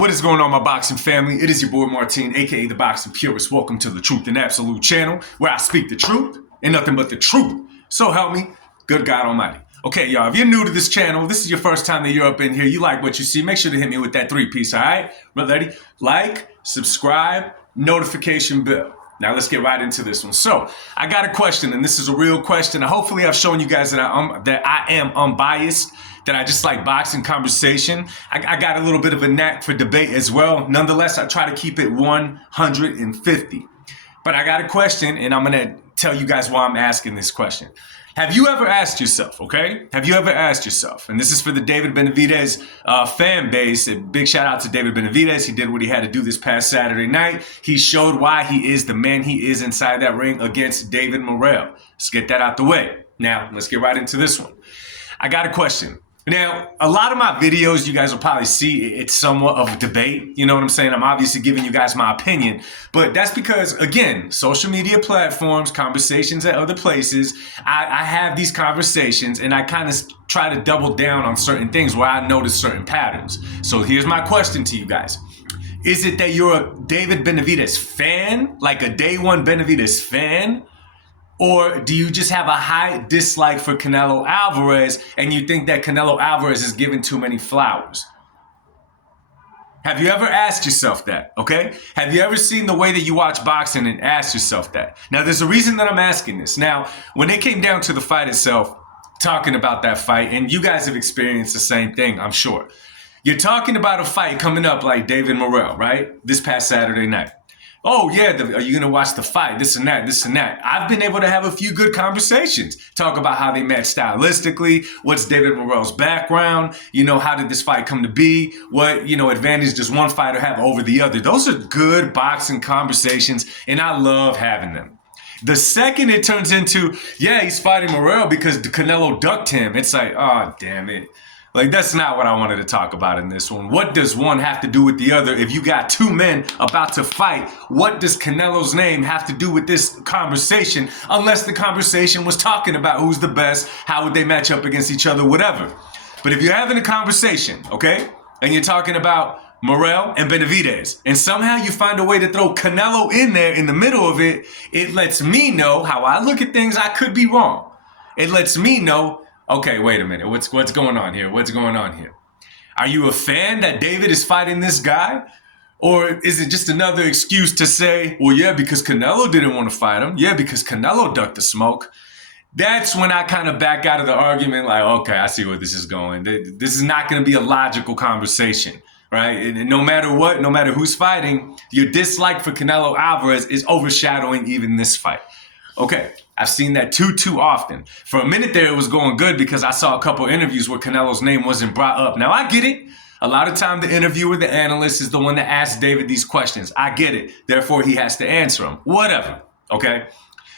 What is going on, my boxing family? It is your boy Martin, aka the Boxing Purist. Welcome to the Truth and Absolute channel, where I speak the truth and nothing but the truth. So help me, good God Almighty. Okay, y'all, if you're new to this channel, this is your first time that you're up in here, you like what you see, make sure to hit me with that 3-piece, all right? Ready? Like, subscribe, notification bell. Now let's get right into this one. So I got a question, and this is a real question. Hopefully I've shown you guys that I am unbiased, that I just like boxing conversation. I got a little bit of a knack for debate as well. Nonetheless, I try to keep it 150. But I got a question, and I'm gonna tell you guys why I'm asking this question. Have you ever asked yourself, okay? Have you ever asked yourself, and this is for the David Benavidez fan base, a big shout out to David Benavidez. He did what he had to do this past Saturday night. He showed why he is the man he is inside that ring against David Morrell. Let's get that out the way. Now, let's get right into this one. I got a question. Now, a lot of my videos, you guys will probably see it's somewhat of a debate. You know what I'm saying? I'm obviously giving you guys my opinion, but that's because, again, social media platforms, conversations at other places, I have these conversations and I kind of try to double down on certain things where I notice certain patterns. So here's my question to you guys. Is it that you're a David Benavidez fan, like a day one Benavidez fan? Or do you just have a high dislike for Canelo Alvarez and you think that Canelo Alvarez is given too many flowers? Have you ever asked yourself that, okay? Have you ever seen the way that you watch boxing and asked yourself that? Now, there's a reason that I'm asking this. Now, when it came down to the fight itself, talking about that fight, and you guys have experienced the same thing, I'm sure. You're talking about a fight coming up like David Morrell, right? This past Saturday night. Oh, yeah, are you going to watch the fight? This and that, this and that. I've been able to have a few good conversations. Talk about how they match stylistically. What's David Morrell's background? You know, how did this fight come to be? What, advantage does one fighter have over the other? Those are good boxing conversations, and I love having them. The second it turns into, yeah, he's fighting Morrell because Canelo ducked him. It's like, oh, damn it. Like, that's not what I wanted to talk about in this one. What does one have to do with the other? If you got two men about to fight, what does Canelo's name have to do with this conversation? Unless the conversation was talking about who's the best, how would they match up against each other, whatever. But if you're having a conversation, okay, and you're talking about Morrell and Benavidez, and somehow you find a way to throw Canelo in there in the middle of it, it lets me know how I look at things. I could be wrong. It lets me know, okay, wait a minute. What's going on here? What's going on here? Are you a fan that David is fighting this guy? Or is it just another excuse to say, well, yeah, because Canelo didn't want to fight him. Yeah, because Canelo ducked the smoke. That's when I kind of back out of the argument like, okay, I see where this is going. This is not going to be a logical conversation, right? And no matter what, no matter who's fighting, your dislike for Canelo Alvarez is overshadowing even this fight. Okay, I've seen that too often. For a minute there, it was going good because I saw a couple interviews where Canelo's name wasn't brought up. Now, I get it. A lot of time, the interviewer, the analyst, is the one that asks David these questions. I get it. Therefore, he has to answer them. Whatever, okay?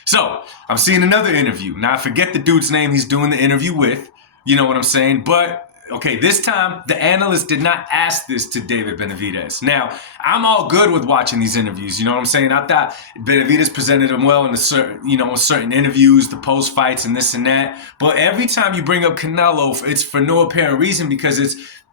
So, I'm seeing another interview. Now, I forget the dude's name he's doing the interview with. You know what I'm saying? But, okay, this time, the analyst did not ask this to David Benavidez. Now, I'm all good with watching these interviews. You know what I'm saying? I thought Benavidez presented him well in certain interviews, the post fights and this and that. But every time you bring up Canelo, it's for no apparent reason because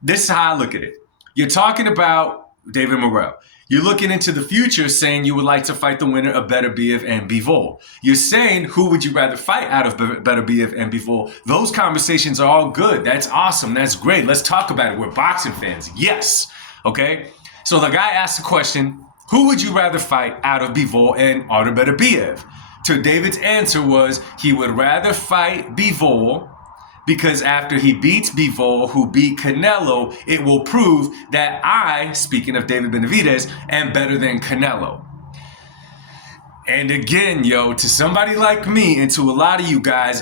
this is how I look at it. You're talking about David Morrell. You're looking into the future saying you would like to fight the winner of Beterbiev and Bivol. You're saying who would you rather fight out of Beterbiev and Bivol. Those conversations are all good. That's awesome. That's great. Let's talk about it. We're boxing fans. Yes. Okay. So the guy asked the question, who would you rather fight out of Bivol and out of Beterbiev? To David's answer was he would rather fight Bivol because after he beats Bivol, who beat Canelo, it will prove that I, speaking of David Benavidez, am better than Canelo. And again, to somebody like me and to a lot of you guys,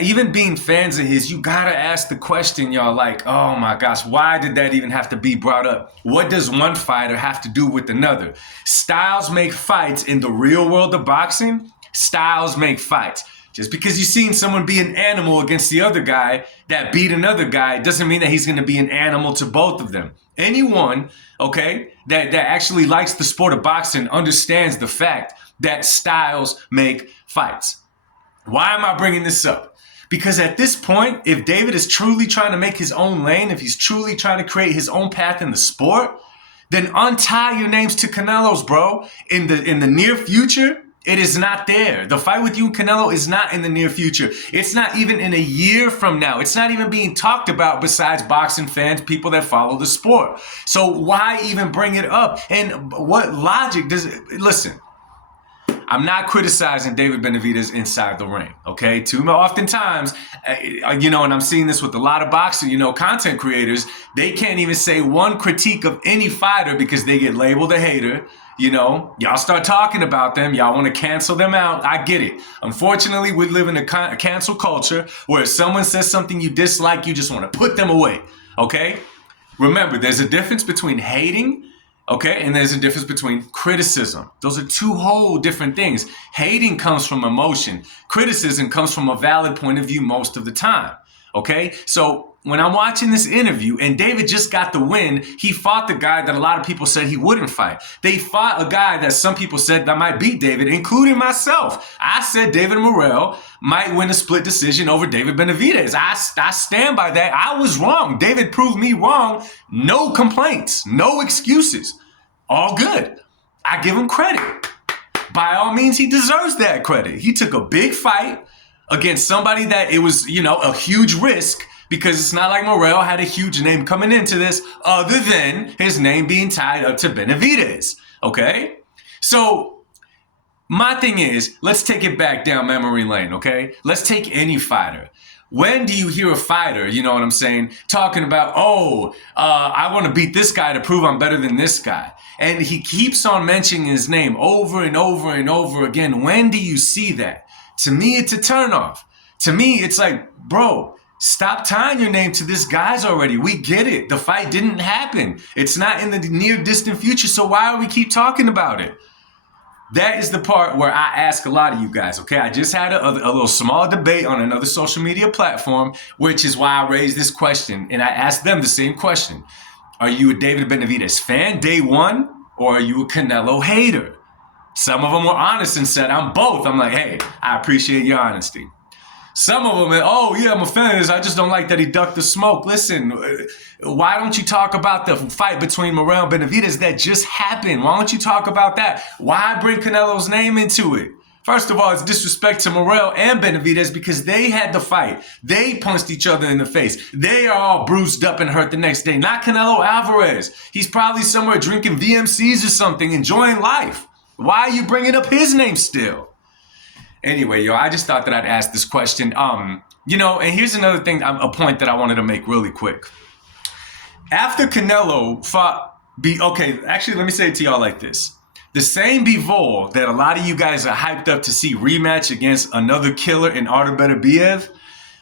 even being fans of his, you gotta ask the question, y'all, like, oh my gosh, why did that even have to be brought up? What does one fighter have to do with another? Styles make fights in the real world of boxing. Styles make fights. Just because you've seen someone be an animal against the other guy that beat another guy doesn't mean that he's going to be an animal to both of them. Anyone, okay, that actually likes the sport of boxing understands the fact that styles make fights. Why am I bringing this up? Because at this point, if David is truly trying to make his own lane, if he's truly trying to create his own path in the sport, then untie your names to Canelo's, bro. In the near future, it is not there. The fight with you and Canelo is not in the near future. It's not even in a year from now. It's not even being talked about besides boxing fans, people that follow the sport. So why even bring it up? And what logic does it? Listen, I'm not criticizing David Benavidez inside the ring, okay? Too oftentimes, and I'm seeing this with a lot of boxing, content creators, they can't even say one critique of any fighter because they get labeled a hater. Y'all start talking about them. Y'all want to cancel them out. I get it. Unfortunately, we live in a cancel culture where if someone says something you dislike, you just want to put them away, okay? Remember, there's a difference between hating, okay, and there's a difference between criticism. Those are two whole different things. Hating comes from emotion. Criticism comes from a valid point of view most of the time, okay? So when I'm watching this interview and David just got the win, he fought the guy that a lot of people said he wouldn't fight. They fought a guy that some people said that might beat David, including myself. I said David Morrell might win a split decision over David Benavidez. I stand by that. I was wrong. David proved me wrong. No complaints, no excuses. All good. I give him credit. By all means, he deserves that credit. He took a big fight against somebody that it was, a huge risk, because it's not like Morrell had a huge name coming into this other than his name being tied up to Benavidez, okay? So my thing is, let's take it back down memory lane, okay? Let's take any fighter. When do you hear a fighter, you know what I'm saying, talking about, I want to beat this guy to prove I'm better than this guy? And he keeps on mentioning his name over and over and over again. When do you see that? To me, it's a turnoff. To me, it's like, bro, stop tying your name to this guy's already. We get it. The fight didn't happen. It's not in the near distant future, so why are we keep talking about it? That is the part where I ask a lot of you guys, okay? I just had a little small debate on another social media platform, which is why I raised this question, and I asked them the same question. Are you a David Benavidez fan day one, or are you a Canelo hater? Some of them were honest and said, I'm both. I'm like, hey, I appreciate your honesty. Some of them, I'm a fan of this. I just don't like that he ducked the smoke. Listen, why don't you talk about the fight between Morrell and Benavidez that just happened? Why don't you talk about that? Why bring Canelo's name into it? First of all, it's disrespect to Morrell and Benavidez because they had the fight. They punched each other in the face. They are all bruised up and hurt the next day. Not Canelo Alvarez. He's probably somewhere drinking VMCs or something, enjoying life. Why are you bringing up his name still? Anyway, I just thought that I'd ask this question. And here's another thing, a point that I wanted to make really quick. After Canelo fought, let me say it to y'all like this. The same Bivol that a lot of you guys are hyped up to see rematch against another killer in Beterbiev,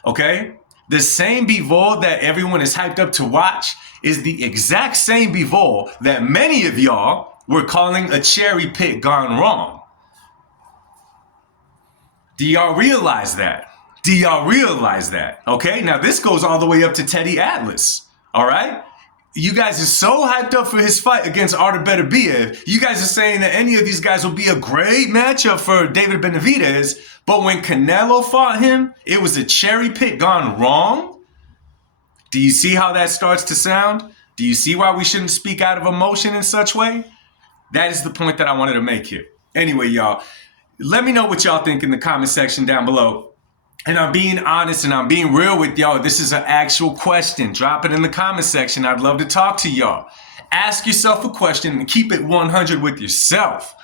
okay? The same Bivol that everyone is hyped up to watch is the exact same Bivol that many of y'all were calling a cherry pick gone wrong. Do y'all realize that? Do y'all realize that? Okay, now this goes all the way up to Teddy Atlas, all right? You guys are so hyped up for his fight against Beterbiev. You guys are saying that any of these guys will be a great matchup for David Benavidez, but when Canelo fought him, it was a cherry pick gone wrong? Do you see how that starts to sound? Do you see why we shouldn't speak out of emotion in such way? That is the point that I wanted to make here. Anyway, y'all, let me know what y'all think in the comment section down below. And I'm being honest and I'm being real with y'all. This is an actual question. Drop it in the comment section. I'd love to talk to y'all. Ask yourself a question and keep it 100 with yourself.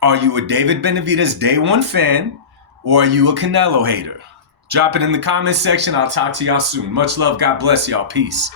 Are you a David Benavidez Day One fan or are you a Canelo hater? Drop it in the comment section. I'll talk to y'all soon. Much love. God bless y'all. Peace.